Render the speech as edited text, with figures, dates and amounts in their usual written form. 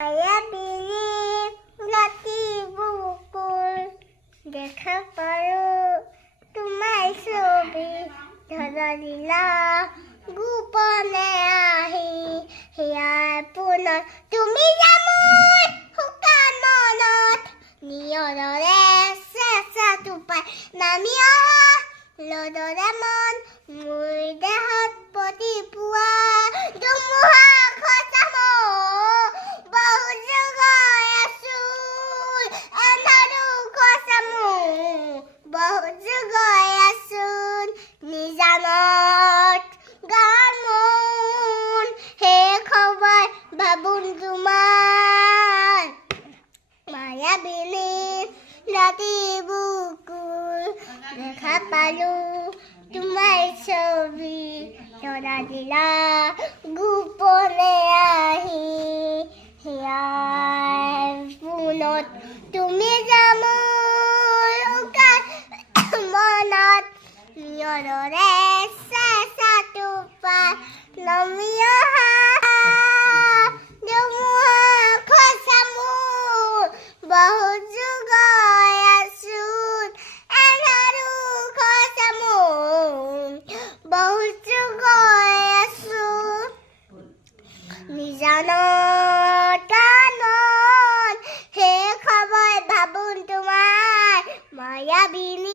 মায়াবিনী ৰাতি বুকুৰ দেখা পাৰো তোমাৰ ছবি ধৰিলা গোপনে আহি হিয়াৰ পুনৰ তুমি মোৰ শুকান মনত নিয়ৰৰে চেঁচা টোপাই নামি অহা লদৰে মন মোৰ দেহত পতি পোৱা ধুমুহা খচাম বহু যুগৰ আচুল এনাৰু খচাম বহু যুগৰ আচুল নিজানত গান মন সেই খবৰ ভাবোন তোমাৰ মায়াবিনী ৰাতি বুকুৰ দেখা পালো তোমাৰ ছবি ধৰা দিলা গোপনে আহি হিয়াৰ পুনত তুমি মোৰ শুকান মনত নিয়ৰৰে চেঁচা টোপাই নামি অহা ধুমুহা খচাম বহু যুগৰ আচুল এনাৰু খচাম বহু যুগৰ আচুল নিজানত